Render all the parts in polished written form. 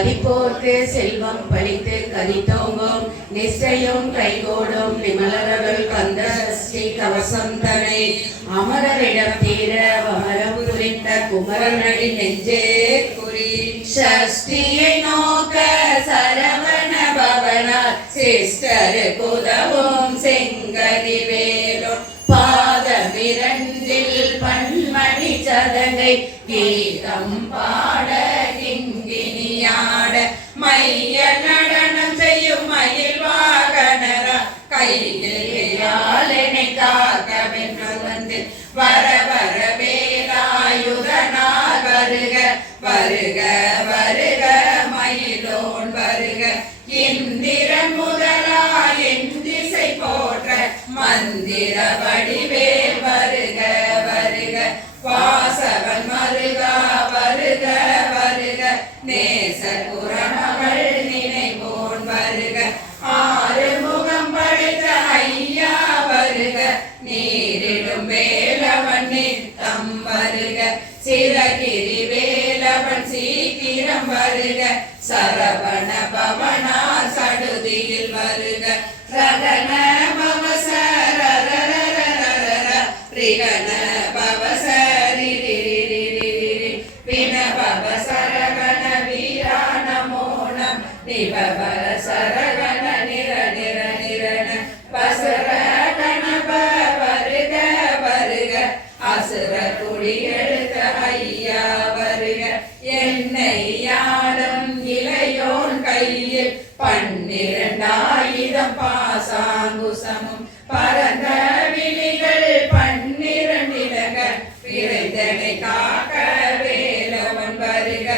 மதிப்போர்க்கு செல்வம் பழித்து கதித்தோங்கும் நிஷ்டையும் கைகோடும் நிமலரருள் கந்த ஸ்ரீ கவசம் தனை அமரரிடம் தீர அமரம் புரிந்த குமரனடி நெஞ்சே குறி ஷஷ்டியை நோக்க சரவண பவனார் சிஸ்டரு குதவும் செங்கதி வேலும் பாதமிரண்டில் பன்மணி சதங்கை கீதம் பாட கிங்கினியாட மைய நடனம் செய்யும் மயில் வாகனரா கையிலே காக்கவென்று வந்து வர வர வேலாயுதனார் வருக வருக வருக மயிலோன் வருக இந்திரன் முதலா என் திசை போற்ற மந்திர வடிவேல் வருக வருக வாசவன் மருகா வருக வருக நேச குரமகள் நினைவோன் வருக ஆறு முகம் படைத்த ஐயா வருக நீரிடும் வேலவன் நித்தம் வருக சிறகிரி வேலவன் சீக்கிரம் வருக சரவண பவனார் சடுதியில் வருக ரகன பவசரரரரரரர ரிகன பவசரிரிரிரிரிரி வின பவசரகன வீரா நமோ நம் நிபவர சரகன நிர நிர நிரண பசரகன வருக வருக அசுர குடி எழுத்த ஐயா வருக என்னை யாரும் இளையோன் கையில் 12,000 பாசாங்குசமும் பரந்த விழிகள் 12 விரைந்தனை காக்க வேலவன் வருக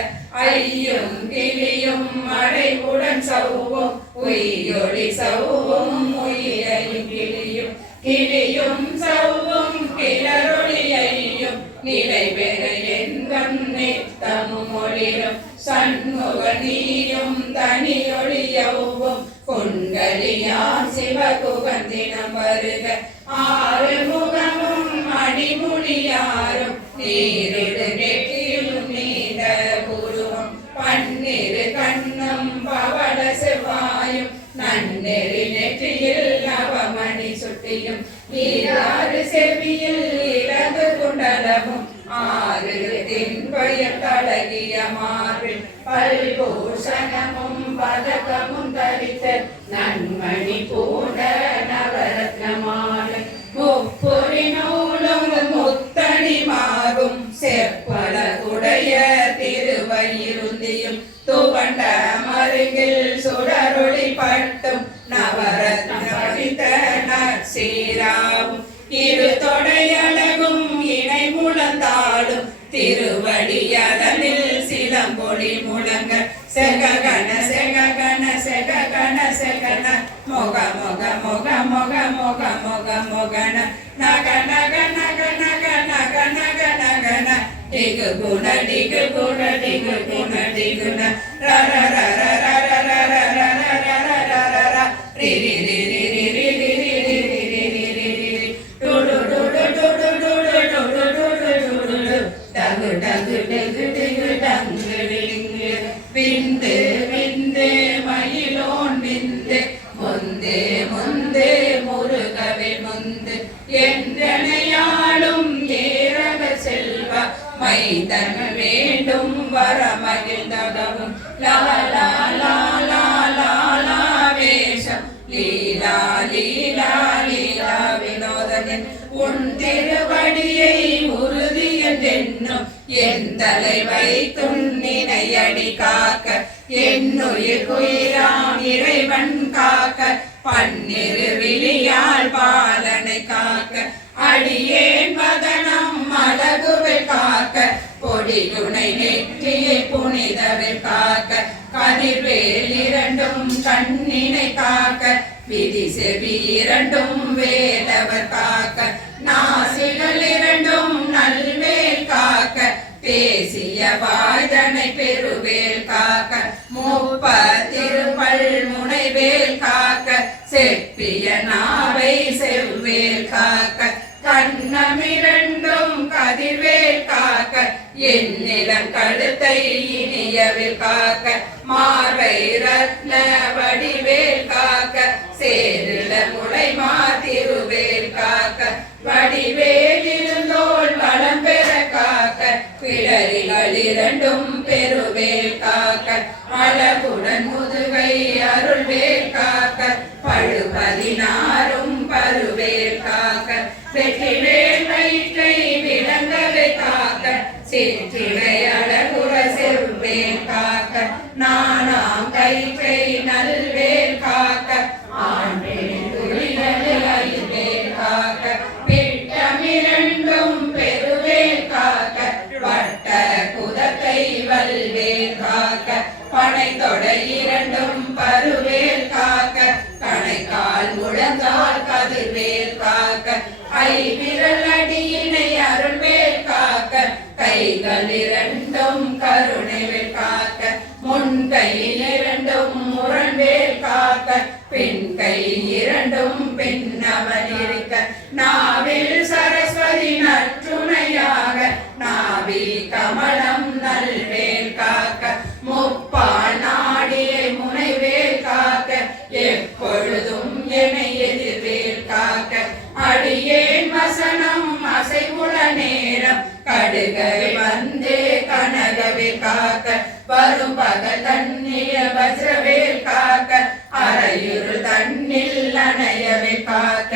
ஐயும் கிளியும் மழைவுடன் சௌவும் உயிரொளி சௌவும் உயிரையும் கிளியும் கிளியும் சௌவும் கிளரொளியையும் நிலை பெற எந்தம் நித்தமும் ஒளிரும் சண்முக நீயும் தனியொளியவும் கொண்டலியான் சிவகுகந்தினம் வருக ஆறு முகமும் அடிமுடியாரும் நீரிடு நெற்றியும் நீண்ட புருவம் 12 கண்ணும் பவள செவ்வாயும் நன்னெறி நெற்றியில் நவமணி சுட்டியும் 6 செவியில் இலகு குண்டலமும் 6 தின்பயர் தடகிய மார்பில் பல்பூஷணமும் பதக்கமும் தரித்த நன்மணி பூண்ட நவரத்னமாலை முப்பொறி நூலும் முத்தணி மாறும் செப்பல உடைய திருவயிருந்தியும் துவண்ட மருங்கில் சுடரொளி பட்டும் நவரத்ன படித்த நற்சீராவும் இரு தொடையழகும் இணை முழந்தாளும் திருவடியதனில் சிலம்பொழி முழங்க செககன செககன செககன செகன மொக மொக மொக மொக மொக மொக மொகன நக நக நக நக நக நக நகன டிகு குண டிகு குண டிகு குண டிகுண ர ர ர ர ர ர ர ர ர ர ர ர ர ர ரி ரி ரி ரி ரி ரி ரி ரி ரி ரி ரி ரி ரி டு டு டு டு டு டு டு டு டு டு டு டு டு டு டகு டகு டகு டகு டங்கு டிங்கு விந்து விந்து மயிலோன் விந்து முந்தே முந்தே முருகவே முந்து என்றனையாளும் ஏரக செல்வ மைதன வேண்டும் வரமகிழ்ந்தகவும் லாலா லாலா லாலா வேஷம் லீலா லீலா லீலா வினோதனின் உன் திருவடியை உறுதி என்றென்னும் என் தலை வைத்துன் நினையடி காக்க என்னுயிர் உயிராம் இறைவன் காக்க 12 விழியால் பாலனை காக்க அடியேன் வதனம் அழகுவில் காக்க பொடியுனை நெற்றியை புனிதவில் காக்க கதிர்வேல் 2 கண்ணினை காக்க விதி செவி 2 வேலவர் காக்க நாசிகள் 2 நல்வேல் காக்க பேசிய வாய்தனை பெருவேல் காக்க முப்பத்திருப்பல் முனைவேல் காக்க செப்பிய நாவை செவ்வேல் காக்க கண்ணமிரண்டும் கதிர்வேல் காக்க என்னிடம் கழுத்தை இனியவில் காக்க மார்பை ரத்ன வடிவேல் காக்க சேரில முளை மாதிருவேல் காக்க வடிவேல் இருந்தோள் வளம் பெற காக்க பிடரிகள் இரண்டும் பெருவேல் காக்க அழகுடன் முதுகை அருள்வேல் காக்க பழு 16 பருவேல் காக்க வெற்றிவேல் வயிற்றை விளங்கவே காக்க சிற்றிடை அழகுற செவ்வேல் காக்க நானாம் கயிற்றை நல்வேல் காக்க ஆண்வேல் துளிவேல் காக்க பிட்டமிரண்டும் பெருவேல் காக்க வட்ட குதத்தை வல்வேல் காக்க பனை தொடை இரண்டும் பருவேல் காக்க கணைக்கால் முழங்கால் கதிர்வேல் காக்க ஐவிரல் அடியினை அருள்வேல் காக்க கைகள் இரண்டும் கருணைவேல் காக்க முன்கை இரண்டும் முரண்வேல் காக்க பின் கை இரண்டும் பின்னவன் இருக்க நாவில் சரஸ்வதி நற்றுணையாக நாவி கமலம் நல்வேல் காக்க முப்பால் நாடியை முனைவேல் காக்க எப்பொழுதும் என்னை எதிர்வேல் காக்க அடியேன் வசனம் அசைவுள நேரம் கடுகை வந்தே கனகவே காக்க வரும் பகல் தன்னிய வஜ்ரவேல் காக்க அரையுருள் தன்னில் அணையவே காக்க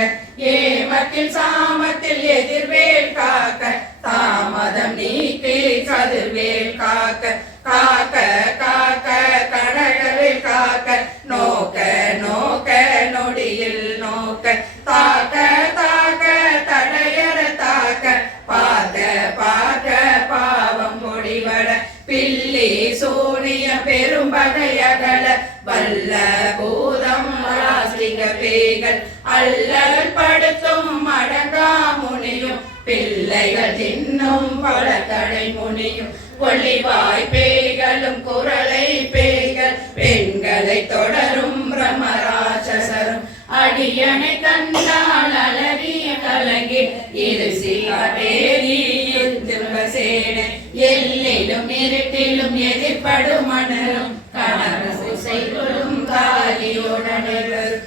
ஏமத்தில் சாமத்தில் எதிர்வேல் காக்க தாமதம் நீக்கி கதிர்வேல் காக்க காக்க காக்க கனகவேல் காக்க நோக்க நோக்க நொடியில் நோக்க தாக்க தாக்க தடையற தாக்க பார்க்க பார்க்க பாவம் பொடிவட பில்லி சூனிய பெரும் பகையகல வல்ல பூதம் ராசிக பேய்கள் அல்லல் படுத்தும் அடங்கா முனியும் பிள்ளைகள் தின்னும் பல தடை முனியும் ஒளிவாய் பேய்களும் குரலை பேய்கள் பெண்களை தொடரும் பிரமராட்சசரும் அடியனை கண்டால் அலறிய கலங்கி இது சிகாதேரி சேனை எல்லிலும் இருட்டிலும் எதிர்படும் மணலும் கனவு செய்களும் காலியுடனே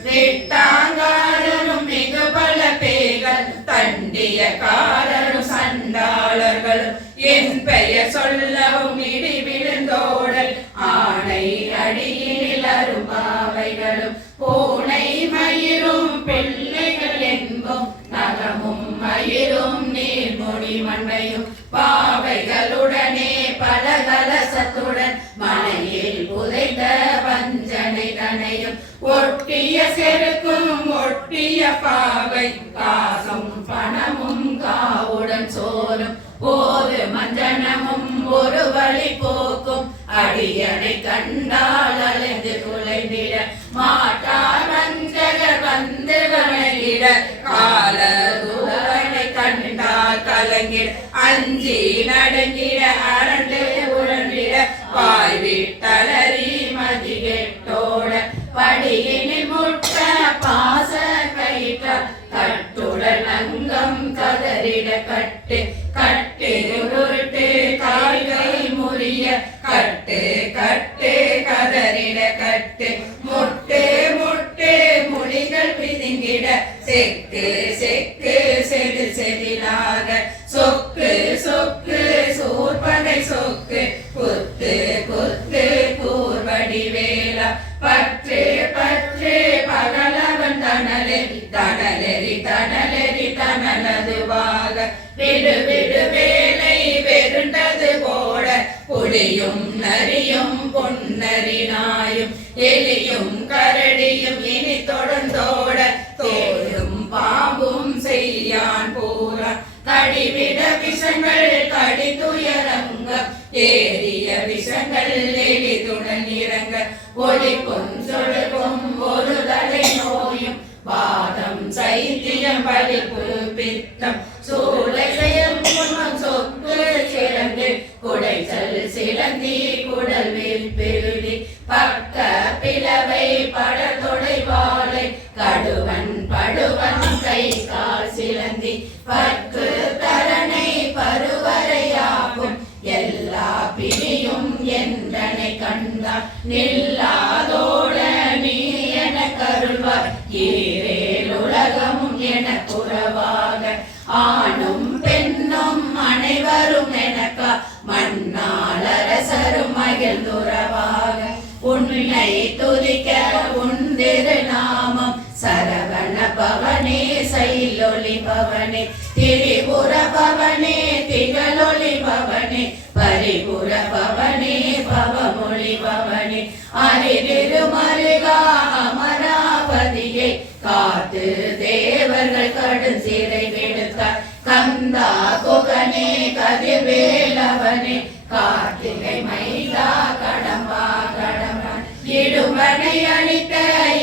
வெட்டாங்காரரும் மிக பல பேய்கள் தண்டிய காரரும் சண்டாளர்களும் என் பெயர் சொல்லவும் இடி விழுந்தோடல் ஆணை அடியில் அரும்பாவைகளும் பூனை மயிரும் பிள்ளைகள் என்பும் நகமும் மயிரும் நீர்மொழி மண்மையும் பாவைகளுடனே பலகலசத்துடன் மனையில் புதைந்த வஞ்சனை கனையும் ஒட்டிய செருக்கும் ஒட்டிய பாவை காசும் பணமும் காவுடன் சோறும் போது மஞ்சனமும் ஒரு வழி போக்கும் அடியனை கண்டால் அலைந்து குலைந்திட மாட்டார் வஞ்சகர் வந்து வணங்கிட கால தூரனை கண்டால் கலங்கிட அஞ்சி நடுங்கிட அரண்டு உழந்திட வாய் விட்டலறி மதிகெட்டோட படியினில் முட்ட பாச கயிற்ற கட்டுடன் அங்கம் கதறிட கட்டு கட்டு உருட்டு காய்கை முறிய கட்டு கட்டு கதறிட கட்டு முட்டு முட்டு முடிகள் பிதுங்கிட செக்கு செக்கு செதில் செதிலாக சொக்கு சொக்கு சூர்பகை சொக்கு குத்து குத்து கூர்வடி வேலா பற்று பற்று பகலவன் தனலெறி தனலெறி தனலெறி தனலதுவாக விடு விடு வேலை வெருண்டது போட புலியும் நரியும் பொன்னரி நாயும் எலியும் கரடியும் இனி தொடர்ந்தோட தோளும் பாம்பும் செய்யான் பூரா கடிவிட விஷங்கள் கடி துயரங்க ஏறிய விஷங்கள் எளிதுடன் இறங்க ஒளிக்கும் சொடுக்கும் ஒரு தலை நோயும் வாதம் சைத்தியம் பலிப்பு பித்தம் சூளையம் சொக்கு சிறந்து குடைச்சல் சிலந்தி குடல் வேல் பெருடி பக்க பிளவை படத்தொடை வாழை கடுவன் படுவன் கை கால் சிலந்தி பற்கு தரணை பருவரையாகும் நில்லாதோட நீ என கருள்வார் ஈரேல் உலகமும் என குறவாக ஆணும் பெண்ணும் அனைவரும் எனக்கா மண்ணால் அரசரும் மகிழ்ந்துறவாக உன்னை துதிக்க உன் திருநாமம் சரவண பவனே சைலொளி பவனே திரிபுர பவனே திகழொளி பவனே பரிபுர பவனே பவமொழி பவனே அரிதிரு மருகா அமராவதியை காத்து தேவர்கள் கடும் சிறை விடுத்தார் கந்தா குகனே கதிர்வேலவனே கார்த்திகை மைலா கடம்பா கடம்பா இடுமனை அளித்த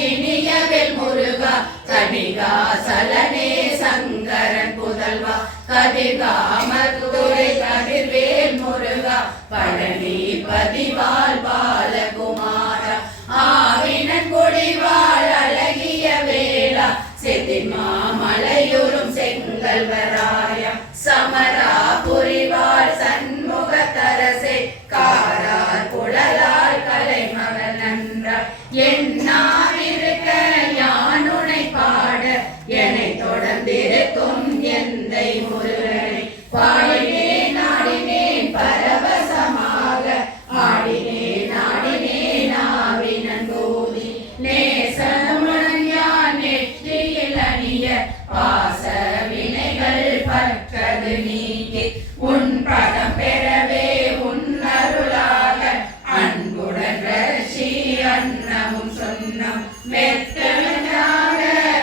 இனியவில் முருகா கடிகா சலனே சங்கரன் புதல்வா கதிர்காமத்துறை கதிர்வேல் முருகா பழனி பதிவால் பாலகுமாரா ஆவினன் கொடிவாள் அழகிய வேளா செதிமா மலையுறும் செங்கல்வராயா சமரா புரிவாள் சண்முக தரசே காரார் குழலால் கலைமகள் நன்றார் என்னாவிருக்க யானுனை பாட என்னை தொடர்ந்திருக்கும் எந்தை முருகனை பாடினேன் ஆடினேன் பரவசமாக ஆடினேன் ஆடினேன் ஆவினன் கோதி நேசமுடன் யான் நெற்றியில் அணிய பாச வினைகள் பற்றது நீங்கி உன் பதம் பெறவே உன் அருளாக அன்புடன் ரட்சி அன்னமும் சொன்னம் மெத்தனாக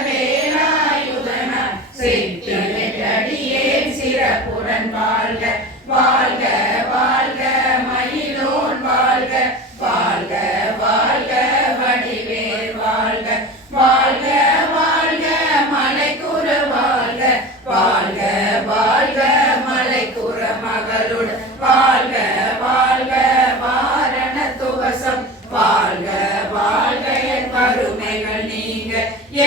வேலாயுதனார் சிற்றியடியேன் சிறப்புடன் வாழ்க வாழ்க வாழ்க மயிலோன் வாழ்க வாழ்க வாழ்க வடிவேல் வாழ்க வாழ்க வாழ்க மலைக்குற வாழ்க வாழ்க வாழ்க மலைக்குற மகளுடன் வாழ்க வாழ்க வாரண துவசம் வாழ்க வாழ்க என் வறுமைகள் நீங்க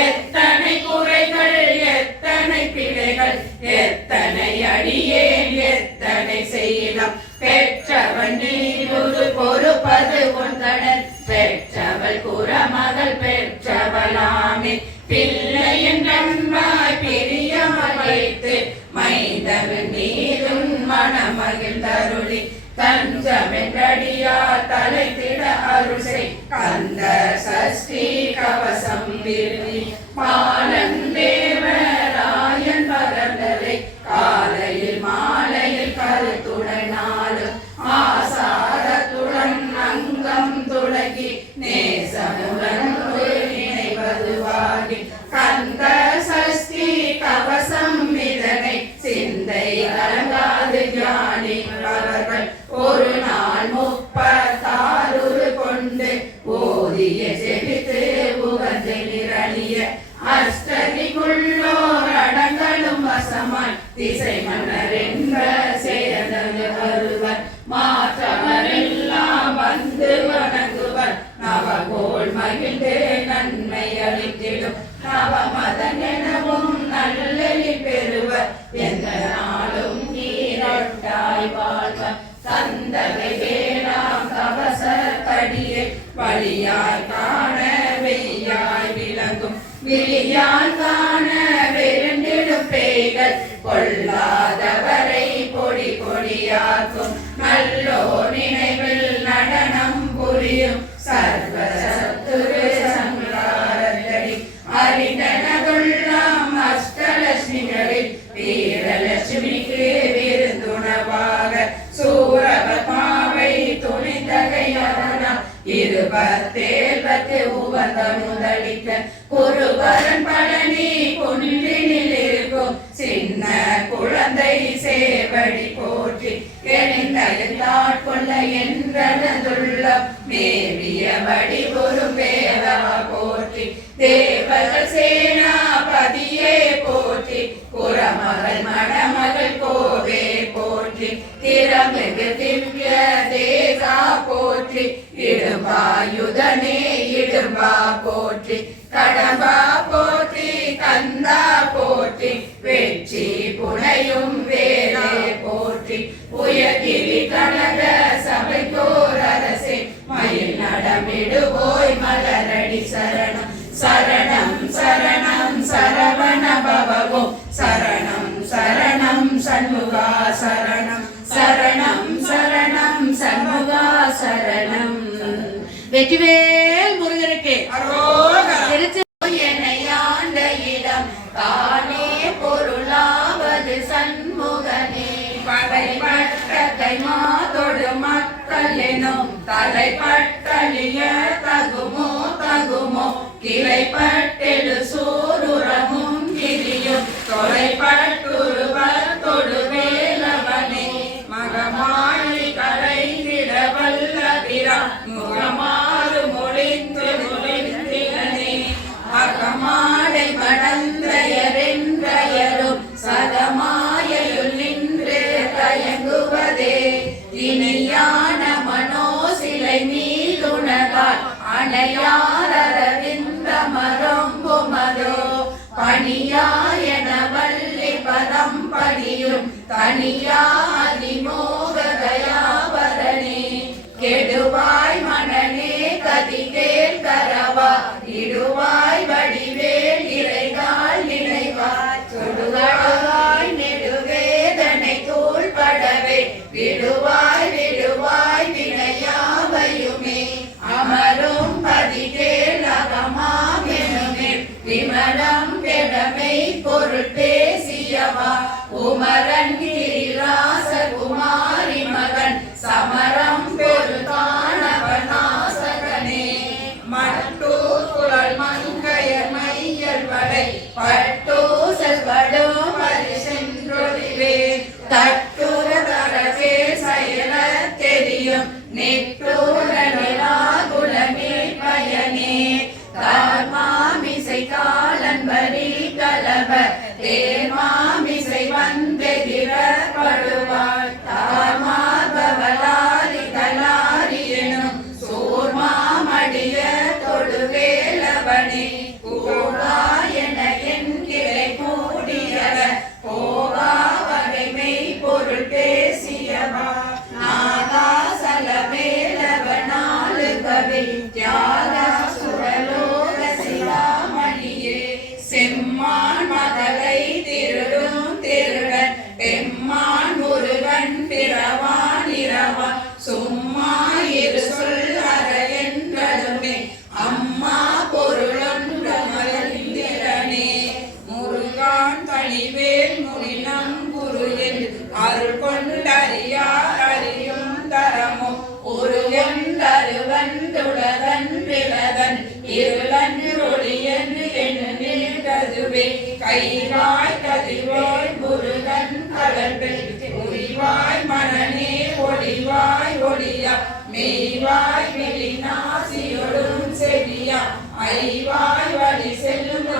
எத்தனை குறைகள் எத்தனை பிழைகள் எத்தனை அடியேன் எத்தனை செய்யலாம் பெற்றவன் நீரு பொறுப்பது உன் கடன் பெற்றவள் குறமகள் பெற்றவளாமே பிள்ளையின் நன்மாய் பிரியமல் வைத்து மைந்தவன் நீரும் மனமகிழ்ந்தருளி தஞ்சமென்றடியா தலைத்திட அருசை கந்த சஷ்டி கவசம் விருதி பாலன் தேவராயன் பகர்ந்ததை காலையில் மாலையில் கருத்துடன் நாளும் ஆசாரத்துடன் அங்கம் துளக்கி நேசமுடன் நினைவதுவாகி கந்த சஷ்டி கவசம் இதனை சிந்தை கலங்காது ஞானி அவர்கள் ஒரு நாள் 36 கொண்டு ஓதிய செபித்து உகந்து நிரளிய அஷ்டதிக்குள்ளோர் அடங்களும் வசமாய் திசை மன்னர் என்ப சேர்ந்தது வருவர் மாற்றவரெல்லாம் வந்து வணங்குவர் நவகோள் மகிழ்ந்து நன்மை அளித்திடும் நவமதன் எனவும் நல்லெளி பெறுவர் எந்த நாளும் நீரட்டாய் வாழ்வர் தந்தவை வேளாம் கவச கடியை வழியாய் காண வெய்யாய் விளங்கும் விழியால் காண வெருண்டிடும் பேய்கள் கொள்ளாதவரை பொடி பொடியாக்கும் நல்லோ நினைவில் நடனம் புரியும் சர்வ சத்துரு சங்காரத்தடி அறிந்தனதுள்ளாம் அஷ்டலட்சுமிகளில் வீரலட்சுமிக்கு விருந்துணவாக சூரபத்மாவை துணிந்தகையானாம் 27 உவந்த முதலிக்க குருவரன் பழனி குன்றினில் இருக்கும் சின்ன குழந்தை சேவடி போற்றி எனிந்தாட்கொள்ள என்றனதுள்ள மேவிய வடிவொரு பேரா போற்றி தேவர்கள் சேனாபதியே போற்றி குரமகள் மணமகள் கோவே போற்றி திறமிகு திவ்ய தேசா போற்றி இடும்பாயுதனே இடும்பா போற்றி கடம்பா போற்றி கந்தா போற்றி வெற்றி புனையும் வேலே போற்றி உயர்கிரி கனக சபைக்கோர் அரசே மயில் நடமே விடுவோய் மலரடி சரணம் சரணம் சரணம் சரவண பவகோ சரணம் சரணம் சண்முகா சரணம் சரணம் சரணம் சண்முகா சரணம். வெற்றிவேல் முருகனுக்கு என்னை ஆண்ட இடம் தானே பொருளாவது சண்முகனே படைப்பட்ட கைமாதொடு மக்கள் எனும் தலைப்பட்டழிய தகுமோ தகுமோ கிளைப்பட்டெழு சூருரமும் கிரியும் தொலைப்பட்டுருவத்தொடு வேலவனே மகமாழி கரைந்திட வல்லபிரா முகமாறு மொழிந்து மொழிந்திலனே அகமாடை மடந்தையரென்றையரும் சதமாயுள் நின்று தயங்குவதே இனியான மனோசிலை மீதுணதால் அணையாரவிந்த மரம்புமதோ பணியாயன வள்ளி பதம் படியும் தனியாதிமோகதயாவரனே கெடுவாய் மனநே கதிகேல் கரவா இடுவாய் வடிவேல் இறைகால் நினைவாய் சுடுகாய் நெடுவேதனை தோள்படவே விடுவாய் விடுவாய் வினையாவையுமே அமரும் பதிகேல் அகமாமெனுமே விமலம் கெடமை பொருள் பேசியவா உமரன் கிரிராச குமாரி மகன் சமரம் பெருதானவனாசகனே மட்டூர் குழல் மங்கைய மையல் வளை பட்டூசல் படும் பரிசென்றொழிவே தட்டுர தரவே செயல தெரியும் நெட்டூர நிலாகுலமே பயனே தார்மாமிசை காலன் வரி கலவ தேர்மாமிசை வந்தெதிரப்படுவாள் தார்மாபவலாரி தலாரி எனும் சோர்மாமடிய தொடுவேலவனே கூடாயன என்கிளை கூடியவ போகா வகைமை பொருள் பேசியவா நாகாசல வேலவ நாலு கவி தியாகா சுரலோக சிராமணியே செம்மான் மகளை திருடும் திருடன் பெம்மான் முருகன் பிறவான் இரவான் சும்மா இரு சொல் அற என்றதுமே அம்மா பொருளொன்றமர்ந்திரனே முருகான் தனிவேல் முனினம் குரு என்று அருள் கொண்டறியார் அறியும் தரமோ ஒரு என்றருவந்துளதன் பிளதன் இருளன் ஒளியன் என்று நின்றதுவே கைவாய் கதிவாய் முருகன் கடல்கள் உரிவாய் மனநே ஒளிவாய் ஒளியா மெய்வாய் வெளிநாசியொடும் செவியா ஐவாய் வழி செல்லும்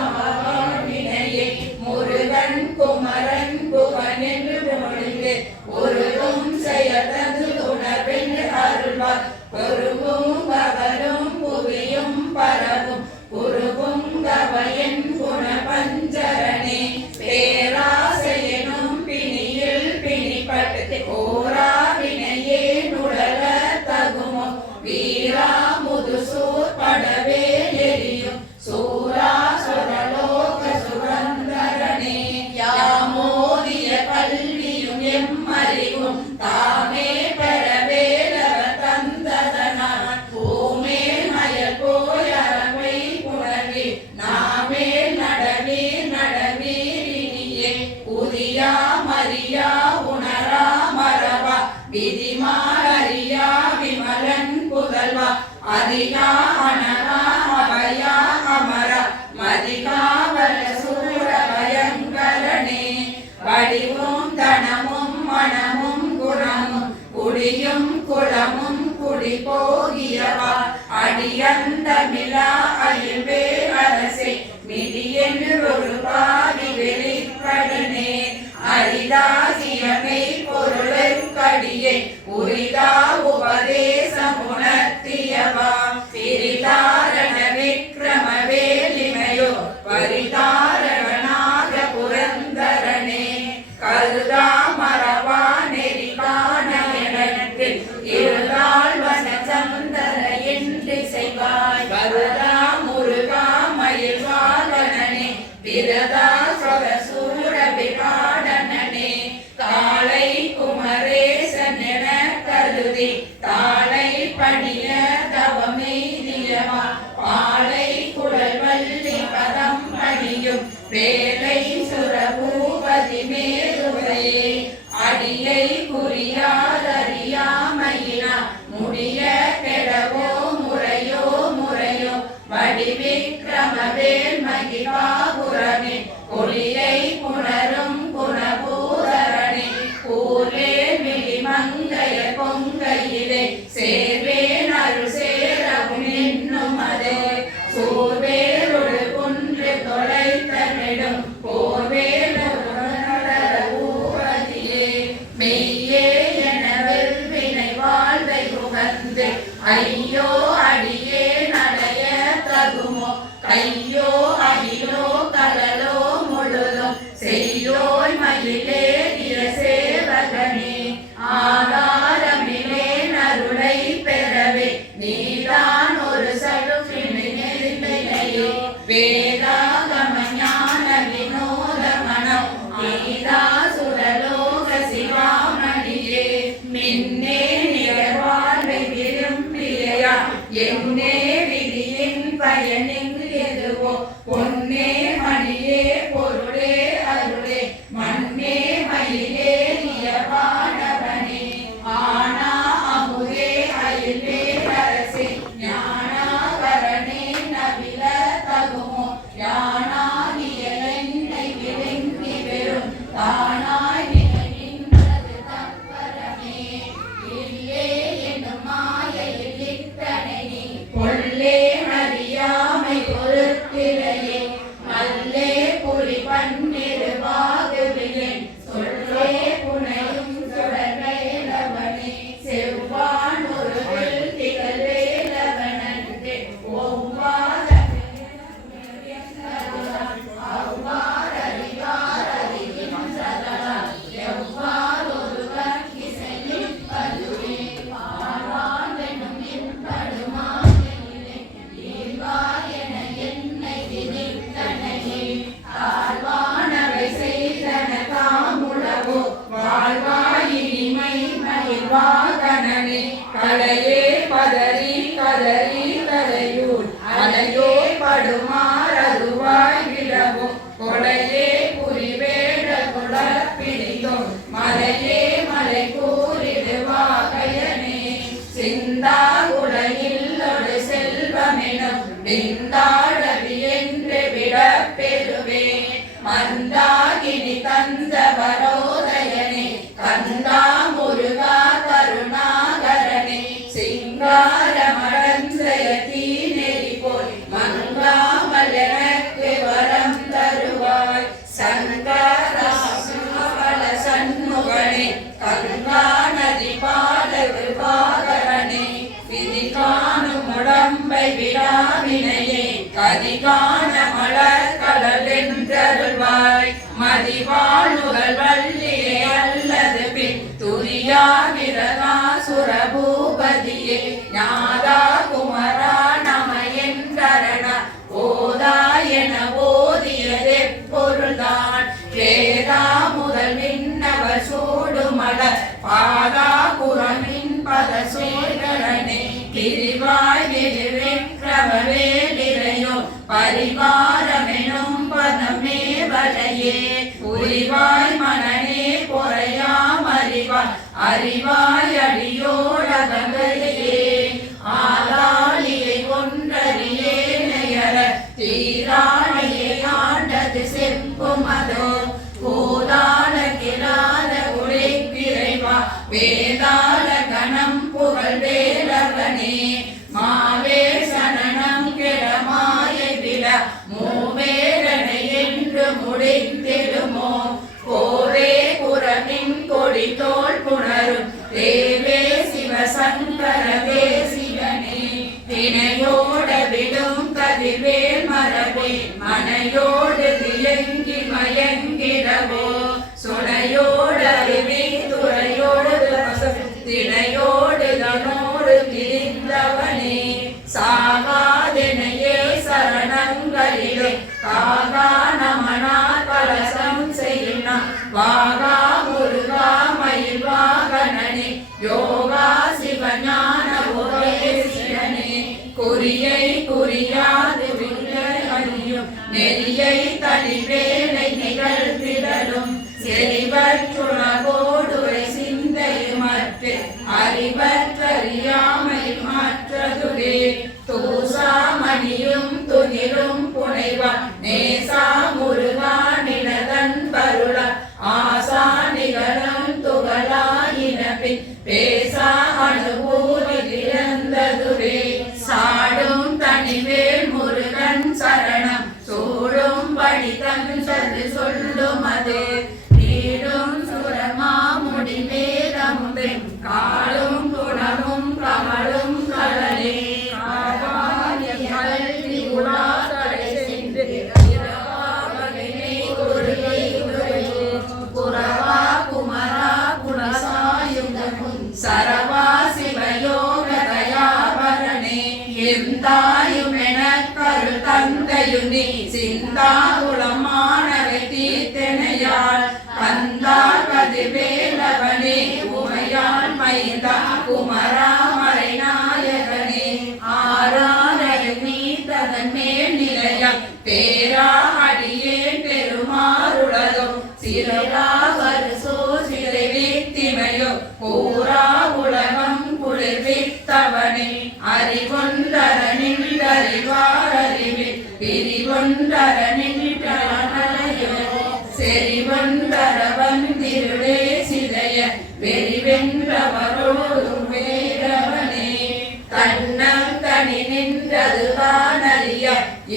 வினையே முருகன் குமரன் புகன் என்று மொழிந்து ஒருவும் செயலது உணர்வென்று அருள்வார் பொருவும் கவரும் புவியும் பரவும் குருவும் கவையன் குண பஞ்சரணே பேராசையனும் பிணியில் பிணிப்பட்டு ஓரா வினையே நுழல தகுமோ வீரா முதுசூர் படவே எரியும் சூரா சுரலோக சுரந்தரனே யாமோதிய கல்வியும் எம்மறிவும் தாமே பெறவேலவ தந்ததனான் பூமே மயல் போயறவை புணர்வி நாமே நடவீர் நடவீரினியே உதியா மரியா உணரா மரவா விதிமாரியா விமலன் புதல்வா அதிகா அனகா அபயா அமரா மதிகாவல சூர பயங்கரனே வடிவும் தனமும் மனமும் குணமும் குடியும் குளமும் குடி போகியவா அடியந்தமிழா அயல்வே அரசே மிதியென்று ஒரு பாவி வெளிப்படனே அரிதாசியமை பொருளுக்கடியே உரிதா உபதேசமுணர்த்தியவா பிரிதாரண விக்ரம வேலிமையோ பரிதாரணனாக புரந்தரனே கருதா மரவா நெறிகான எனக்கு இருளால் வனச்சந்தர என்று வருவாய் வருதா முருகா மயில் வாகனனே விரதா சொரசூர விராடனனே காளை குமரேசன் என கருதி தாளை பணிய தவமெய்தியவா பாளை குழல் வள்ளி பதம் பணியும் வேலை சுரபூபதி மேருவையே அடியை குறியாதறியாமையினா முடிய கெடவோ முறையோ முறையோ வடிவிக்ரமவேல் மகிபாபுரனே ஒளியை புணரும் குணபூதரனே கூர்வேல் மிளிமங்கைய பொங்கையிலே சேர்வேன் அருள் சேரவும் என்னும் அதே சோர்வேலொடு குன்று தொலைத்த நெடும் போர்வேலூபதியே மெய்யே என வெல்வினை வாழ்வை உகந்து ஐயோ அடியே நடைய தகுமோ கையோ அடியோ கடலோ முழுதும் செய்யோய் மயிலே சேவகனே ஆதாரமிலே நருளை பெறவே நீதான் ஒரு சடுப்பினையே வேதாகம ஞான வினோத மனம் நீதா சுரலோக சிவாமணியே மின்னே நிகழ்வாழ்வை விரும்பியா என்னே விதியின் பயனிங்கு எதுவோ பொன்னே மணியே பொருளே அருளே மண்ணே மயிலே நியவானவனே ஆனா அமுதே அயிலே அரசே ஞானாகரணே நவில தகுமோ யானாகிய என்னை விளங்கி வெறும் தானாய் நிகழ்கின்றது தற்பரமே இல்லே என்னும் மாயையில் இத்தனை நீ கொள்ளே அறியாமை பொறுத்திரையே மல்லே புலி பன்னிரு வாகுவிலேன் சொல்லே புனையும் சுடர்வேலவனே செவ்வான் ஒரு திகழ் வேலவனன்றே ஒவ்வாத அவ்வாறு அறிவார் அறிகின்றதா எவ்வாறு ஒருவர் இசையில் பதுவே பாவான் என்னும் என்படுமாயிலே ஈர்வார் என என்னை விதித்தனையே தாழ்வானவை செய்தன தாமுளவோ வாழ்வாயினிமை மயில் வாகனனே கலையே பதறி கதறி கலையூர் அலையோ படுமாறதுவாய் விழவோ கொலையே புரிவேட குளப்பிடித்தோ மலையே மலை கூறிடுவாகையனே சிந்தா குலையில்லொடு செல்வமெனும் விந்தாழவி என்று விட பெறுவே மந்தாகினி தந்த வரோதயனே கந்தா முருகா கருணாகரனே சிங்கார மடந்தைய தீநெறி போல் மங்காமல் எனக்கு வரம் தருவாய் சங்கராசுபல சண்முகனே கங்கா நதி பாலகு பாகரனே விதி காணும் உடம்பை விடாவினையே கதிகான மலர் கடல் என்றருள்வாய் மதிவாழ்வுகள் வள்ளியே அல்லது பின் துரியா விரதா சுரபூபதியே ஞாதா குமரா நம என்றரண ஓதா என ஓதியதெப்பொருள்தான் வேதா முதல் விண்ணவர் சூடுமலர் பாதா குரமின் பத சோழனே பிரிவாய் விக்ரமவேலிரையோ பரிவாரமெனும் பதமே வலையே புரிவாய் மனநே பொறையாம் அறிவாய் அறிவாய் அடியோடகங்களையே ஆளாளியை ஒன்றறியே நெயர தீராளியை ஆண்டது செப்புமதோ கோதாள கிராத உழைப்பிறைவா வேதாள கணம் புகழ் வேலவனே மாவே சனனம் கிழமாயை விட மூவேரனை என்று முடித்திடுமோ கோவே குரமின் கொடி தோல் புணரும் தேவே சிவசங்கரவே சிவனே தினையோட விடும் கதிர்வேல் மரபே மனையோடு தியங்கி மயங்கிடவோ சுனையோடு அருவி துறையோடு தினையோடு தனோடு திரிந்தவனே சாகா காகா நமனா கலசம் செய்யுனா வாகா முருகா மயில் வாகனனே யோகா சிவஞான உபதேசியனே குறியை குறியாது அறியும் நெறியை தனிவேலை நிகழ்த்திடலும் செறிவற்றுணவோடுரை சிந்தையுமற்று அறிவற்றறியாமை மாற்றதுவே தூசாமணியும் துகிலும் புனைவா நேசா முருகா நினதன் பருள ஆசா நிகழும் துகளாயினபின் பேசா அனுபூதி இழந்ததுவே சாடும் தனிவேல் முருகன் சரணம் சூடும் படிதன் சொல்லும் அது நீடும் சுரமா முடிவேதமும் காலும் குணமும் கமலும் கடலே சரவா சிவயோக தயாபரணே எந்தாயுமென கரு தந்தையுனி சிந்தாகுளமானவை தீர்த்தனையாள் கந்தா கதிர்வேலவனே உமையாள் மைந்தா குமரா மறைநாயகனே ஆராதனை நீ ததன் மேல் நிலையம் பேரா அடியே பெருமாறுலகம் சிறரா வருசோ சிறை வீத்திமையோ கூறா உலகம் குளிர்வித்தவனே அறிவொன்றர நின்றறிவாரறிவில் பிரிவொன்றர நின்றனையோ செறிவொன்றரவன் திருடே சிதைய வெறிவென்றவரோடும் வேறவனே தன்னம் தனி நின்றது தானறிய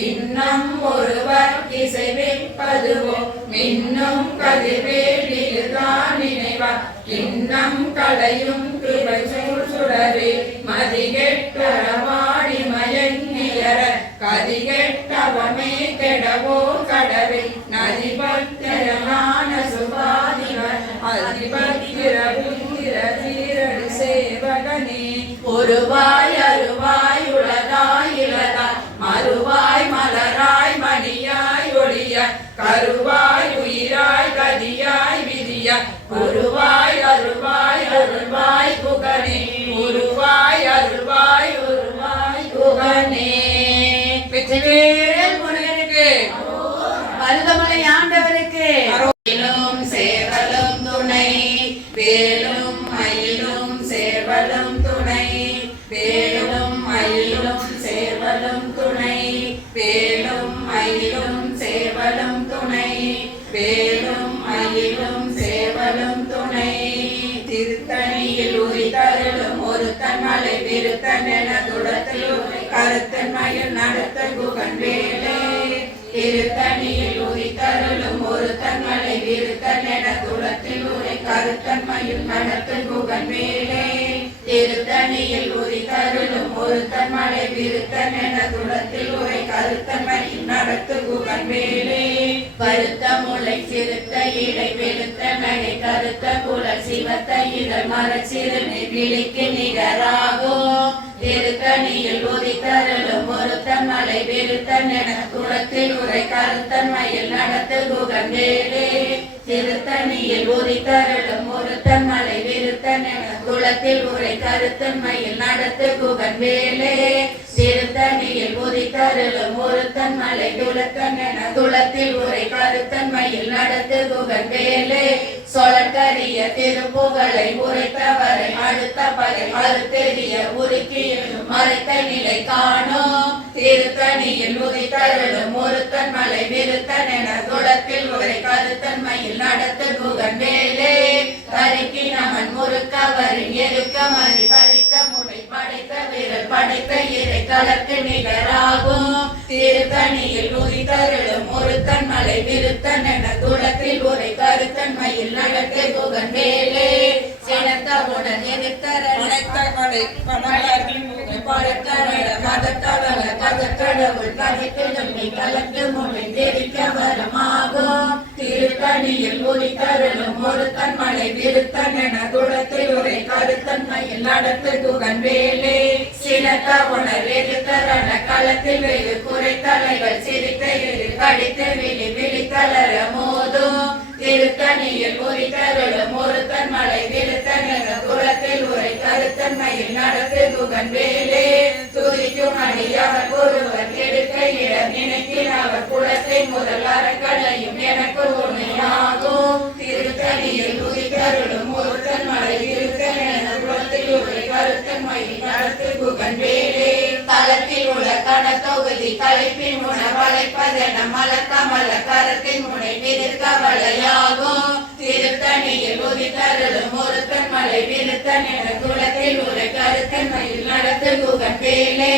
இன்னும் ஒருவர் இசைவிப்பதுவோ மின்னும் கதிர்வேலிதான் நினைவார் இன்னம் களையும் கிருபைசூழ் சுடரே மதிகெட்டவாடி மயங்கியற கதிகெட்டவமே கெடவோ கடவே நதிபத்திரமான சுபாதிவர் அதிபத்திர புத்திர தீரடு சேவகனே ஒருவாய் அருவாய் உளதாய் இளதாய் மறுவாய் மலராய் மணியாய் ஒளிய கருவாய் உயிராய் கதியாய் விதிய உருவாய் அருள்வாய் அருள்வாய் குகனே உருவாய் அருள்வாய் உருவாய் குகனே. வெற்றிவேல் முருகனுக்கு மருதமலை ஆண்டவருக்கு வேலும் சேவலும் துணை வேலும் மயிலும் சேவலும் துணை வேலும் மயிலும் சேவலும் துணை வேலும் மயிலும் சேவலும் துணை வேலும் மயிலும் சேவலும் துணை திருத்தணியில் உரிதருளும் ஒருத்தன் மலை விருத்தன் என துடத்தில் கருத்தன் மயில் நடத்த குகன் வேலே திருத்தணியில் உரிதருளும் ஒருத்தன் மலை விருத்தன் என துடத்தில் உரை கருத்தன் மயில் நடத்த குகன் வேலே திருத்தணியில் உரிதருளும் ஒருத்தன் மலை விருத்தன் என துடத்தில் உரை கருத்தன் மயில் நடத்து குகன் வேலே கருத்த முளை சிறுத்த இடை வெளுத்த நடை கருத்த குழல் சிவத்த இதழ் மரச்சிறுமி விழிக்கு நிகராகும் திருத்தணியில் உதித்தருளும் ஒருத்தன் மலை விருத்தன் என குளத்தில் உரை கருத்தன் மயில் நடத்து குகன் வேலே திருத்தணியில் உதித்தருளும் ஒருத்தன் மலை விருத்தன் என குளத்தில் உரை கருத்தன் மயில் நடத்து குகன் வேலே திருத்தணியில் உதித்தருளும் ஒருத்தன் மலை துளத்தன் என துளத்தில் உரை கருத்தன் மயில் நடத்து குகன் வேலே சொலற்கரிய திருப்புகழை உரைத்தவரை அடுத்த பகை மறுத்தெரிய உருக்கி மறைத்த நிலை காணோம் திருத்தணியில் உதித்தருளும் ஒருத்தன் மலை விருத்தன் என துளத்தில் உரை கருத்தன் மயில் நடத்து குகன் வேலே தரிக்கி நமன் முறுக்கவரின் எருக்க மறி பறிக்க முளை படைத்த விரல் படைத்த இறை கலக்கு நிகராகும் திருத்தணியில் உதித்தருளும் ஒருத்தன் மலை விருத்தன் என துளத்தில் உரை கருத்தன் மயில் நடத்து குகன் வேலே சினத்தவுடன் எதிர்த்தர கதக்கடவுள் கதைக்கு நம்பி கலக்கு முளை தெரிக்க வரமாகும் திருத்தணியில் உதித்தருளும் ஒருத்தன் மலை விருத்தன் என துளத்தில் உரை கருத்தன் மயில் நடத்து குகன் வேலே இலக்க உணர்வு தரண களத்தில் வெகு குறை தலைகள் சிரித்த இரு கடித்த விழி விழி தளர மோதும் திருத்தணியில் உரித்தருளும் ஒருத்தன் மலை விழுத்தன் என குளத்தில் உரை கருத்தன்மையில் நடத்து குகன் வேலே துதிக்கும் அடியவர் ஒருவர் கெடுக்க இடம் நினைக்கின் அவர் குளத்தை முதல் அறக்கடையும் எனக்கு உண்மையாகும் திருத்தணியில் உரித்தருளும் ஒருத்தன் மலை விழுத்தன் என குளத்தில் உரை கருத்தன்மையில் நடத்து குகன் வேலே தளத்தில் உள்ள கனத்தொகுதி கழிப்பின் முன வளைப்பதென மலக்கமல கரத்தின் முனை நிறுத்தவளையாகும் திருத்தணியில் உதித்தருளும் ஒருத்தன் மலை விழுத்தன் என குளத்தில் உரை கருத்தன்மையில் நடத்து குகன் வேலே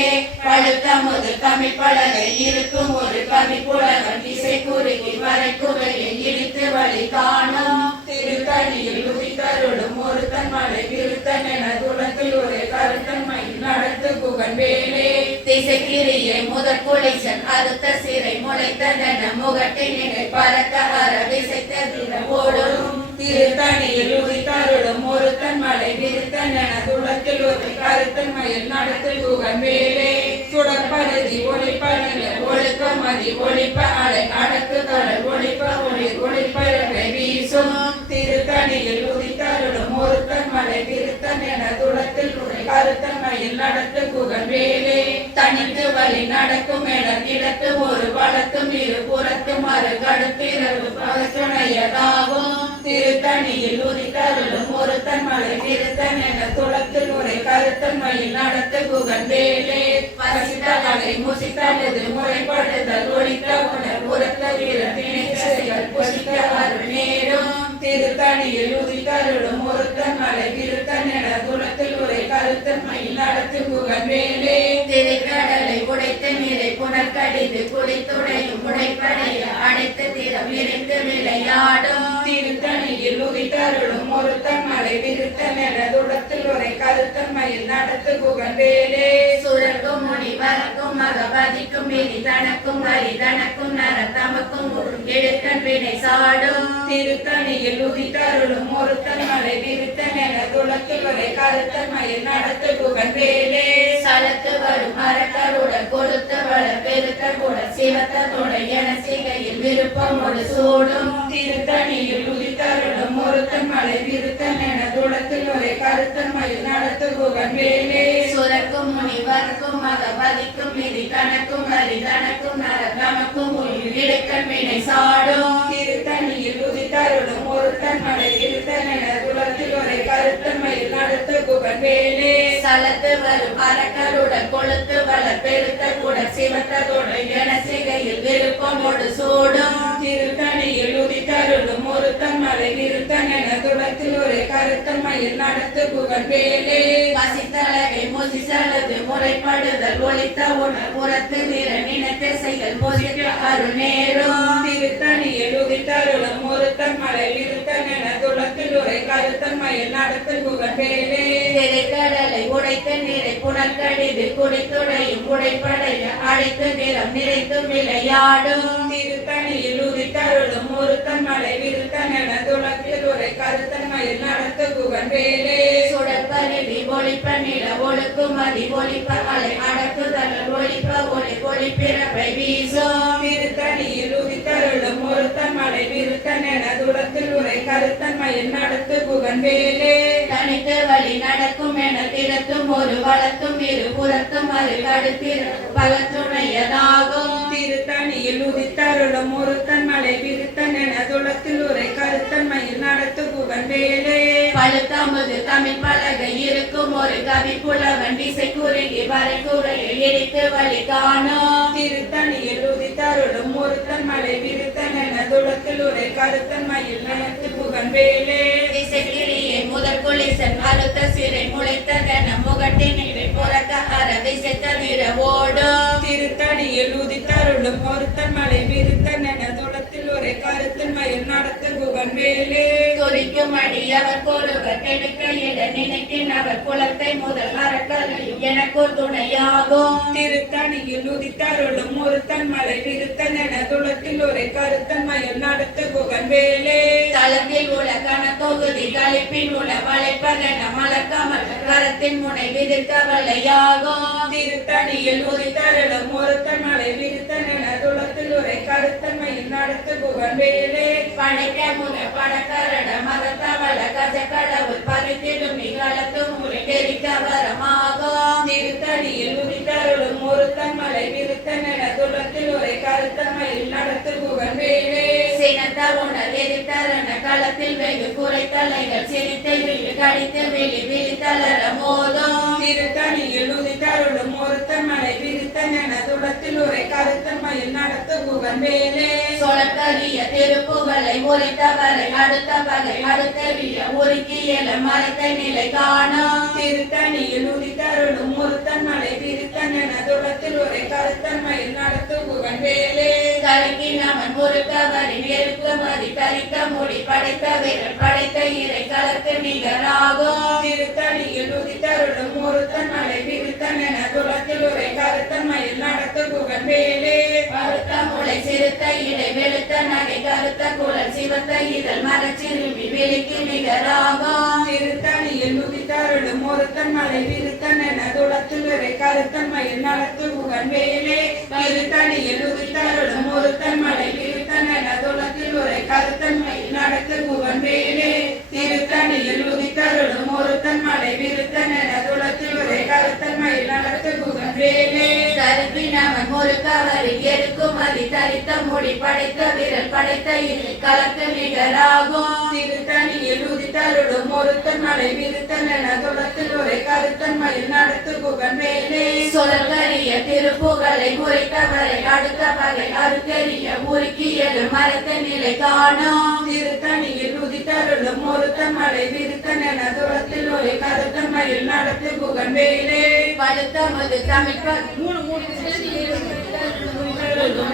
பழுத்த முதல் தமிழ் பலகை இருக்கும் ஒரு கவி புலவன் இசை குறுகி வரை குவையில் இடித்து வழி காணும் திருத்தணியில் உதித்தருளும் ஒருத்தன் மலை விழுத்தன் என குளத்தில் உரை கருத்தன்மையில் நடத்து குகன் வேலே திசைக்கிரியை முதற் குலைசன் அறுத்த சிறை முளைத்ததென முகட்டின் நிலை பறக்க அற விசைத்ததிர ஓடும் திருத்தணியில் உதித்தருளும் ஒருத்தன் மலை விருத்தன் என துளத்தில் ஒரு கருத்தன்மையில் நடத்து குகன் வேலே சுடற்பருதி ஒளிப்பழக ஒழுக்கமதி ஒளிப்ப அலை அடக்கு கடல் ஒளிப்ப ஒளி ஒளிப்பழகை வீசும் திருத்தணியில் உதித்தருளும் ஒருத்தன் மலை விருத்தன் என துளத்தில் ஒரு கருத்தன்மையில் நடத்து குகன் வேலே தனித்து வழி நடக்கும் என இடத்து ஒரு வளத்தும் இரு புறத்தும் மறு கடுப்பிரவு பகத்துணையதாகும் திருத்தணியில் உதித்தருளும் ஒருத்தன் மலை விருத்தன் என துளத்தில் உரை கருத்தன்மையில் நடத்து குகன் வேலே பசித்தலை முசித்தழுது முறைப்படுதல் ஒழித்த உணர் உரத்த வீர திணைகள் புசிக்க அருள் நேரும் திருத்தணியில் உதித்தருளும் ஒருத்தன் மலை விருத்தன் என துளத்தில் உரை கருத்தன்மையில் நடத்து குகன் வேலே திரைக்கடலை உடைத்த நீரை புனர்கடித்து குடித்துடையும் உடைப்படைய அடைத்து திறம் நிறைந்து விளையாடும் திருத்தணியில் உதித்தருளும் ஒருத்தன் மலை விருத்தன் என துளத்தில் உரை கருத்தன்மையில் நடத்து குகன் வேலே சுரக்கும் முடி வரக்கும் மகபதிக்கும் விதி தனக்கும் வரி தனக்கும் நர தமக்கும் எடுக்கன் வினை சாடும் திருத்தணியில் உதித்தருளும் ஒருத்தன் மலை விருத்தன் என துளத்தில் உரை கருத்தன்மையில் நடத்து குகன் வேலே சலத்து வரும் மரக்கருடன் கொடுத்து வளர் பெருக்கருடன் சிவத்தோட என சிகையில் விருப்பமோடு சூடும் திருத்தணியில் உதித்தருளும் ஒருத்தன் மலை விருத்தன் என துளத்தில் உரை கருத்தன்மையில் நடத்து குகன் வேலே சுரக்கும் முனி வரக்கும் மகபதிக்கும் விதி கணக்கும் வரி தனக்கும் நர தமக்கும் இடுக்கன் வினை சாடும் திருத்தணியில் உதித்தருளும் ஒருத்தன் மலை விருத்தன் என துளத்தில் உரை கருத்தன்மையில் நடத்து குகன் வேலே சலத்து வரும் அரக்கருடன் கொழுத்து வளர் பெருத்தருடன் சிவத்தோட என சிகையில் விருப்பமோடு சூடும் திருத்தணியில் உதித்தருளும் ஒருத்தன் மலை விருத்தன் என துளத்தில் உரை கருத்தன்மையில் நடத்து குகன் வேலே பசித்தலகை முசிசலது முறைப்படுதல் ஒழித்த உணர் புறத்து வீர நினைத்த செயல் பொசிக்க அருள் நேரும் திருத்தணியில் உதித்தருளும் ஒருத்தன் மலை விருத்தன் என துளத்தில் உரை கருத்தன்மையில் நடத்து குகன் வேலே திரைக்கடலை உடைத்த நீரை புனர்கடிது குடித்துடையும் உடைப்படைய அழைத்து நிறம் நிறைத்து விளையாடும் திருத்தணியில் உதித்தருளும் ஒருத்தன் மலை விருத்தன் என துளத்தில் உரை கருத்தன்மையில் நடத்து குகன் வேலே சுடற்பருதி ஒளிப்ப நில ஒழுக்கும் மதி ஒளிப்ப அலை அடக்குதல் ஒளிப்ப ஒளி ஒளிப்பிறப்பை வீசும் திருத்தணியில் உதித்தருளும் ஒருத்தன் மலை விருத்தன் என துளத்தில் உரை கருத்தன்மையில் நடத்து குகன் வேலே தனித்து வழி நடக்கும் என திறத்தும் ஒரு வளத்தும் இரு புறத்தும் மறு கடுப்பிற பகத்துணையதாகும் திருத்தணியில் உதித்தருளும் ஒருத்தன் மலை விருத்தன் என துளத்தில் உரை கருத்தன்மையில் நடத்து குகன் வேலே பழுத்தமுது தமிழ் பலகை இருக்கும் ஒரு கவி புலவன் விசை குறுகி வரை குறையில் இடித்து வழி காணும் திருத்தணியில் உதித்தருளும் ஒருத்தன் மலை விருத்தன் என துளத்தில் உரை கருத்தன்மையில் நடத்து குகன் வேலே திசைக்கிரியை முதற் குலிசன் அறுத்த சிறை முளைத்ததென முகட்டின் நிலை புறக்க அற விசைத்ததிர ஓடும் திருத்தணியில் உதித்தருளும் ஒருத்தன் மலை விருத்தன் என துளத்தில் உரை கருத்தன்மை மயில் நடத்து குகன் வேலே துதிக்கும் அடி அவர் கொழுவர் கெடுக்க இட நினைக்கின் அவர் குலத்தை முதல் அறக்கலையும் எனக்கு துணையாகும் திருத்தணியில் உதித்தருளும் ஒருத்தன் மலை விருத்தன் என துளத்தில் ஒரு கருத்தன் மயில் நடத்து குகன் வேலே தளத்தில் உள்ள கணத்தொகுதி கழிப்பில் உள்ள வளைப்பதன மலர்கமல் கரத்தின் முனை விதிர்க்க வலையாகும் திருத்தணியில் உதித்தருளும் ஒருத்தன் மலை விருத்தன் என துளத்தில் ஒரு கருத்தன் மயில் நடத்து குகன் வேலே படைக்க முன படக்கரட மதத்தவள கஜ கடவுள் பறித்திடும் நிகழத்து முறை தெரிக்க வரமாகும் திருத்தணியில் உதித்தருளும் ஒருத்தன் மலை விருத்தன் என துளத்தில் ஒரு கருத்தன் மயில் நடத்து குகன் வேலே சினத்த உணர் எதிர்த்தரண களத்தில் வெகு குறைத்தலைகள் சிரித்தை விழி கடித்து விழி விழித்தளர மோதும் திருத்தணியில் உதித்தருளும் ஒருத்தன் மலை விருத்தன் என துளத்தில் ஒரு கருத்தன் மயில் நடத்து குகன் வேலே சொலக்கரிய திருப்புகளை உரைத்தவரை அடுத்த பகை அடுத்தறிய உருக்கி எழ மரத்தை நிலை காணும் திருத்தணியில் உதித்தருளும் ஒருத்தன் மலை விருத்தன் என துளத்தில் ஒரு கருத்தன் மயில் நடத்து குகன் வேலே கருக்கி நமன் முறுக்கவரி நெருக்க மதி கரிக்க முடி படைத்த விரல் படைத்த இறை கலக்கு நிகராகும் திருத்தணியில் உதித்தருளும் ஒருத்தன் மலை விருத்தன் என துளத்தில் ஒரு கருத்தன் மயில் நடத்து குகன் வேலே பருத்த முளை சிறுத்த இடை வெளுத்த நகை கருத்த குழல் சிவத்த இதழ் மரச்சிறுமி வெளிக்கு நிகராகும் திருத்தணியில் உதித்தருளும் ஒருத்தன் மலை விருத்தன் என துளத்தில் ஒரு கருத்தன் மயில் நடத்து குகன் வேலே திருத்தணியில் உதித்தருளும் ஒருத்தன் மலை விருத்தன் என துளத்தில் ஒரு கருத்தன் மயில் நடத்து குகன் வேலே திருத்தணியில் உதித்தருளும் ஒருத்தன் மலை விருத்தன் என துளத்தில் ஒரு கருத்தன் மயில் நடத்து குகன் வேலே கருப்பி நமன் முறுக்கவரி எருக்கும் மதி தரித்த முடி படைத்த விரல் படைத்த இறை கலக்கு நிகராகும் திருத்தணியில் உதித்தருளும் ஒருத்தன் மலை விருத்தன் என துளத்தில் ஒரு கருத்தன் மயில் நடத்து குகன் வேலே சொலற்கரிய திருப்புகளை உரைத்தவரை அடுத்த பகை அறுக்கரிய உருக்கி எழு மரத்தை நிலை காணும் திருத்தணியில் உதித்தருளும் ஒருத்தன் மலை விருத்தன் என துளத்தில் ஒரு கருத்தன் மயில் நடத்து குகன் வேலே படுத்த மது தமிழ்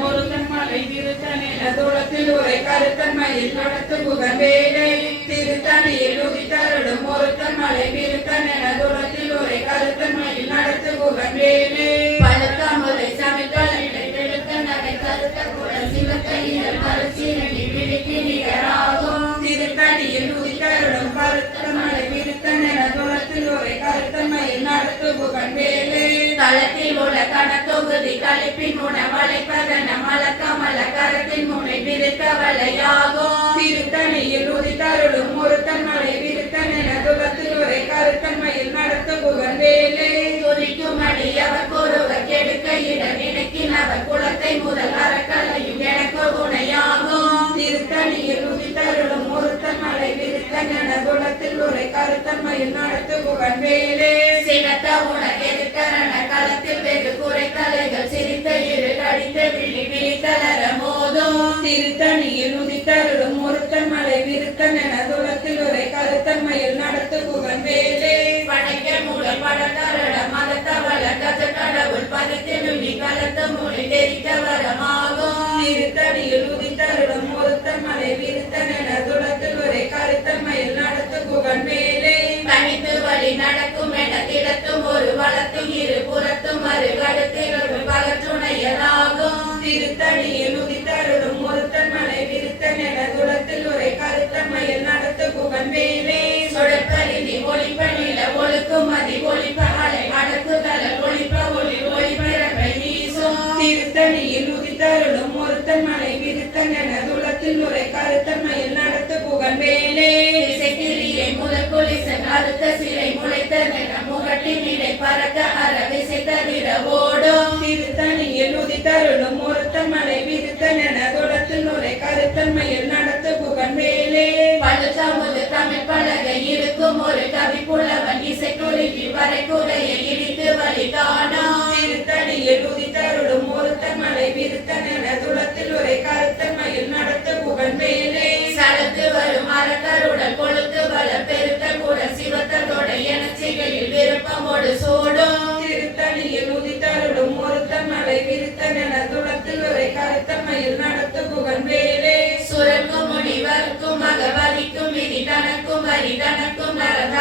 ஒருத்தன் மலை விருத்தன் என துளத்தில் ஒரு கருத்தன் மயில் நடத்து குகன் வேலே திருத்தணியில் உதித்தருளும் ஒருத்தன் மலை விருத்தன் என துளத்தில் ஒரு கருத்தன் மயில் நடத்து குகன் வேலே பழுத்த முறை சமைக்கலை வெளுத்த நகை கருத்த குழல் சிவத்த இதழ் மரச்சிறுமி விழிக்கு நிகராகும் திருத்தணியில் உதித்தருளும் கருத்தன் மலை விருத்தன் என துளத்தில் ஒரு கருத்தன் மயில் நடத்து குகன் வேலே தளத்தில் உள்ள கணத்தொகுதி கழிப்பின் முனை வளைப்பதன மலக்கமல கரத்தின் முனை விரித்த வலையாகும் திருத்தணியில் உதித்தருளும் ஒருத்தன் மலை விருத்தன் என துளத்தில் ஒரு கருத்தன் மயில் நடத்து குகன் வேலே துதிக்கும் அடி அவர் கொருவர் கெடுக்க இட நினைக்கின் அவர் குலத்தை முதல் அறக்கலையும் எனக்கு துணையாகும் திருத்தணியில் உதித்தருளும் ஒருத்தன் மலை விருத்தன் என துளத்தில் ஒரு கருத்தன் மயில் நடத்து குகன் வேலே சினத்த உணர் எதிர்த்தரண களத்தில் வெகு குறைத்தலைகள் சிரித்த இரு கடித்த விழி விழித்தளர மோதும் திருத்தணியில் உதித்தருளும் ஒருத்தன் மலை விருத்தன் என துளத்தில் ஒரு கருத்தன் மயில் நடத்து குகன் வேலே படைக்க மூலம் படக்கரட மதத்தவள கஜ கடவுள் பறித்திடும் கலத்த மொழி தெரிக்க வரமாகும் திருத்தணியில் உதித்தருளும் ஒருத்தன் மலை விருத்தன் என துளத்தில் ஒரு கருத்தன் மயில் நடத்து குகன் வேலே தனித்து வழி நடக்கும் என திடத்தும் ஒரு வளத்தும் இரு புறத்தும் மறு கடுத்திலும் பகற்றுணையதாகும் திருத்தணியில் உதித்தருளும் ஒருத்தன் மலை விருத்தன் என துளத்தில் ஒரு கருத்தன் மயில் நடத்து குகன் வேலே சொடற்கருதி ஒளிப்ப நில ஒழுக்கும் மதி ஒளிப்ப அலை அடக்குதல ஒளிப்ப ஒளி ஒளிபிறப்பை வீசும் திருத்தணியில் உதித்தருளும் ஒருத்தன் மலை விருத்தன் என துளத்தில் ஒரு கருத்தன் மயில் நடத்து குகன் வேலே திசைக்கிரியை முதல் குலிசன் அடுத்த சிலை முளைத்த நிற முகட்டின் இடை பறக்க அரவிசை தவிர ஓடும் திருத்தணியில் உதித்தருளும் ஒருத்தன் மலை விருத்தன் என துளத்தில் ஒரு கருத்தன் மயில் நடத்து குகன் வேலே பழுத்தமுது தமிழ் பலகை இருக்கும் ஒரு கவி புலவன் இசை குறுகி வரை குறையை இடித்து வழி காணும் திருத்தணியில் உதித்தருளும் ஒருத்தன் மலை விருத்தன் என துளத்தில் ஒரு கருத்தன் மயில் நடத்து குகன் வேலே சலத்து வரும் அரக்கருடன் கொழுத்து வள பெருத்த குடல் சிவத்தோட எனச்சிகளில் விருப்பமோடு சூடும் திருத்தணியில் உதித்தருளும் ஒருத்தன் மலை விருத்தன் என துளத்தில் ஒரு கருத்தன் மயில் நடத்து குகன் வேலே சுரக்கும்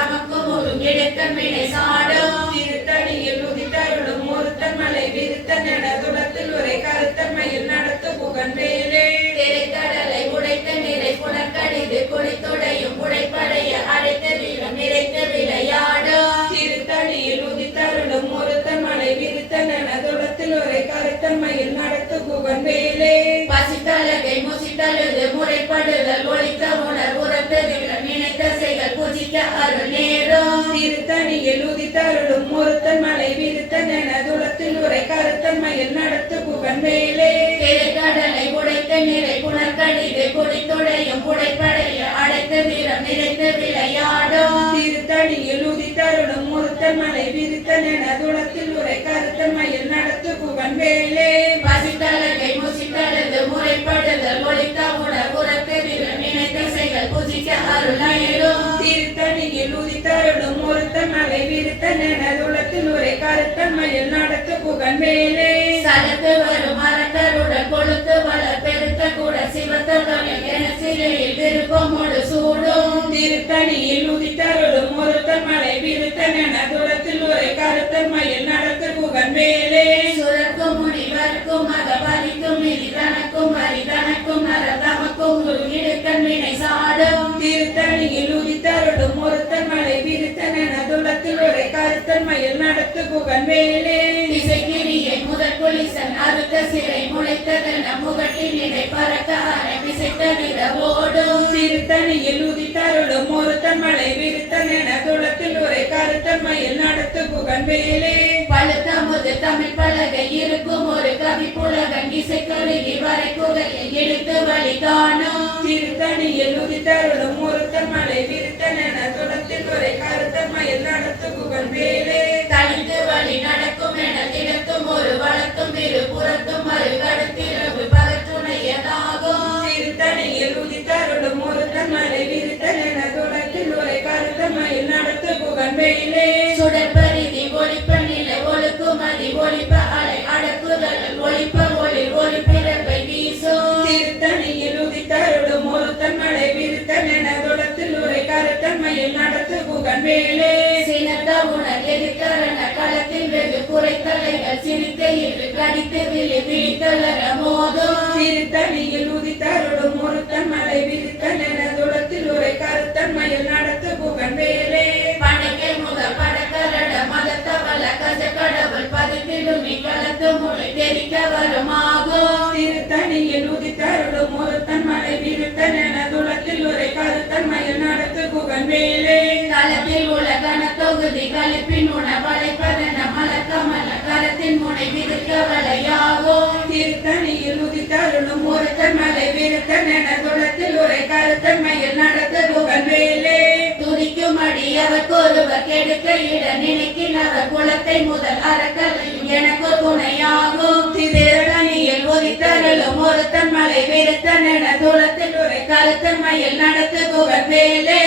தமக்கும் ஒரு இடுக்கன் வினை சாடும் திருத்தணியில் உதித்தருளும் ஒருத்தன் மலை விருத்தன் என துளத்தில் உரை கருத்தன்மையில் நடத்து புகன் வேலே திரைக்கடலை உடைத்த நிறை புனற்கடிது குடித்துடையும் உடைப்படைய அடைத்த வீரம் நிறைத்த விளையாடும் திருத்தணியில் உதித்தருளும் ஒருத்தன் மலை விருத்தன் என துளத்தில் உரை கருத்தன்மையில் நடத்து புகன் வேலே பசித்தலகை முசித்தழுது முறைப்படுதல் ஒழித்த உணர் உறப்பெருகிற நினைத்த செயல் பூஜிக்க அருள் நேரும் திருத்தணியில் உதித்தருளும் ஒருத்தன் மலை விருத்தன் என துளத்தில் உரை கருத்தன்மையில் நடத்து புகன் வேலே திரைக்கடலை உடைத்த நிறை புனற்கடிது குடித்துடையும் உடைப்படைய அடைத்த வீரம் நிறைத்த விளையாடும் திருத்தணியில் உதித்தருளும் ஒருத்தன் மலை விருத்தன் என துளத்தில் உரை கருத்தன்மையில் நடத்து புகன் வேலே பசித்தலகை முசித்தழுது முறைப்படுதல் ஒழித்த உணர் உறப்பெருகிற நினைத்த செயல் பூஜிக்க அருள் நேரும் திருத்தணியில் உதித்தருளும் ஒருத்தன் மலை விருத்தன் என துளத்தில் உரை கருத்தன்மையில் நடத்து புகன் வேலே சலத்து வரும் அரக்கருடன் கொழுத்து வளர் பெருத்த கூட சிவத்தொழில் என சிலையில் விருப்பமோடு சூடும் திருத்தணியில் உதித்தருளும் ஒருத்தன் மலை விருத்தன் என துளத்தில் உரை கருத்தன்மையில் நடத்து புகன் வேலே சுரக்கும் முனிவர்க்கும் மத பலிக்கும் நிதி தனக்கும் வரி தனக்கும் நர தமக்கும் ஒரு இடுக்கன் வினை சாடும் திருத்தணியில் உதித்தருளும் ஒருத்தன் மலை விருத்தன் என துளத்தில் உரை கருத்தன்மையில் நடத்து புகன் வேலே திசைக்கிரியை முதற் குளிசன் அறுத்த சிறை முளைத்ததென முகட்டில் இடை பறக்க அரை விசைத்த நிற ஓடும் திருத்தணியில் உதித்தருளும் ஒருத்தன் மலை விருத்தன் என துளத்தில் உரை கருத்தன்மையில் நடத்து புகன் வேலே பழுத்த முது தமிழ் பலகை இருக்கும் ஒரு கவி புலகன் இசைக்கருகி வரை குகையில் எடுத்து வழி காணும் திருத்தணியில் உதித்தருளும் ஒருத்தன் மலை விருத்தன் என துளத்தில் உரை கருத்தன்மையில் நடத்து புகன் வேலே தனித்து வழி நடக்கும் என திடத்தும் ஒரு வளர்த்தும் இரு புறத்தும் மறு கடத்திரவு பகத்துணையதாகும் திருத்தணியில் உதித்தருளும் ஒருத்தன் மலை விருத்தன் என துளத்தில் உரை கருத்தன்மையில் நடத்து புகன் வேலே சுடற்பரிதி ஒளிப்ப நிலை ஒழுக்கும் அதி ஒளிப்ப அலை அடக்குதல் ஒளிப்ப ஒளி ஒளிப்பிறப்பை வீசும் திருத்தணியில் உதித்தருளும் ஒருத்தன் மலை விருத்தன் என துளத்தில் உரை கருத்தன்மையில் நடத்து புகன் வேலே சினத்த உணர் எதிர்கரண களத்தில் வெகு குறைத்தலைகள் சிரித்த இரு கடித்து விழி விழித்தளர மோதும் திருத்தணியில் உதித்தருளும் ஒருத்தன் மலை விருத்தன் என துளத்தில் உரை கருத்தன்மையில் நடத்து புகன் வேலே படைக்கை முதல் படக்கரட மதத்தவள கஜ கடவுள் பதித்திடுமி களத்து மொழி தெரிக்க வருமாகும் திருத்தணியில் உதித்தருளும் ஒருத்தன் மலை விருத்தன் என துளத்தில் உரை கருத்தன்மையில் நடத்து புகன் வேலே களத்தில் உள்ள கனத்தொகுதி கழிப்பின் உண வளைப்பதென மலக்கமல கரத்தின் முனை விதிக்க வளையாகும் திருத்தணியில் உதித்தருளும் ஒருத்தன் மலை விருத்தன் என துளத்தில் உரை கருத்தன்மையில் நடத்து புகன் வேலே துதிக்கும் அடியவர் ஒருவர் கெடுக்க இட நினைக்கின்றவர் குலத்தை முதல் அறக்கலையும் எனக்கு துணையாகும் திருத்தணியில் உதித்தருளும் ஒருத்தன் மலை விருத்தன் என துளத்தில் உரை கருத்தன்மையில் நடத்து புகன் வேலே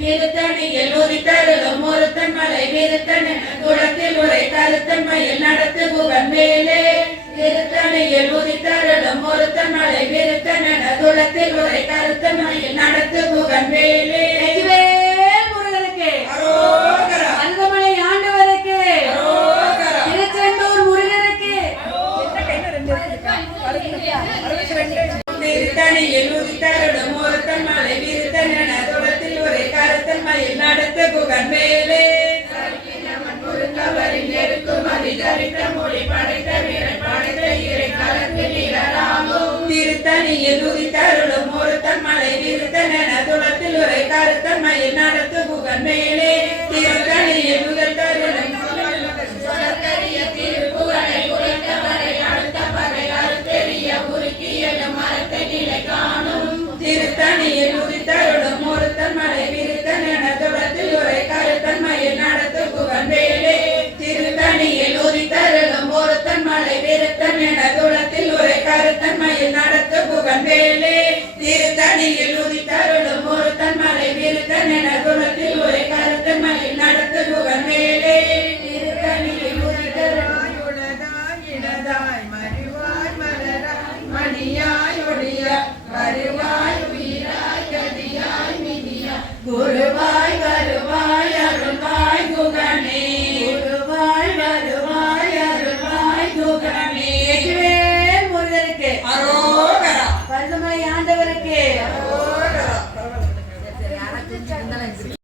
திருத்தணியில் உதித்தருளும் ஒருத்தன் மலை விருத்தன் என துளத்தில் உரை கருத்தன்மையில் நடத்து புகன் வேலே திருத்தணியில் உதித்தருளும் ஒருத்தன் மலை விருத்தன் என துளத்தில் உரை கருத்தன்மையில் நடத்து புகன் வேலே முருகனுக்கு அரோகரா அந்தமலை ஆண்டவருக்கு அரோகரா திருச்செந்தூர் முருகனுக்கு திருத்தணியில் உதித்தருளும் ஒருத்தன் மலை விருத்தன் என துளத்தில் உரை கருத்தன்மையில் நடத்து புகன் வேலே முருகவரின் நெருக்கும் அதிகரித்த மொழி படைத்த வீரன் படைத்த இறை களத்தில் இடராகும் திருத்தணியில் உதித்தருளும் ஒருத்தன் மலை விருத்தன் என துளத்தில் உரை கருத்தன்மையில் நடத்து புகன் வேலே திருத்தணியில் உதித்தருளும் சொலற்கரிய திருப்புகழை உரைத்தவரை அடுத்த பகை அறுத்தெறிய உருக்கியலும் மரத்தை நிலை காணும் திருத்தணியில் உதித்தருளும் ஒருத்தன் மலை விருத்தன் என துளத்தில் உரை கருத்தன்மையில் நடத்து புகன் வேலே திருத்தணியில் உதித்தருளும் ஒருத்தன் மலை விருத்தன் என துளத்தில் உரை கருத்தன்மையில் நடத்து புகன் வேலே திருத்தணியில்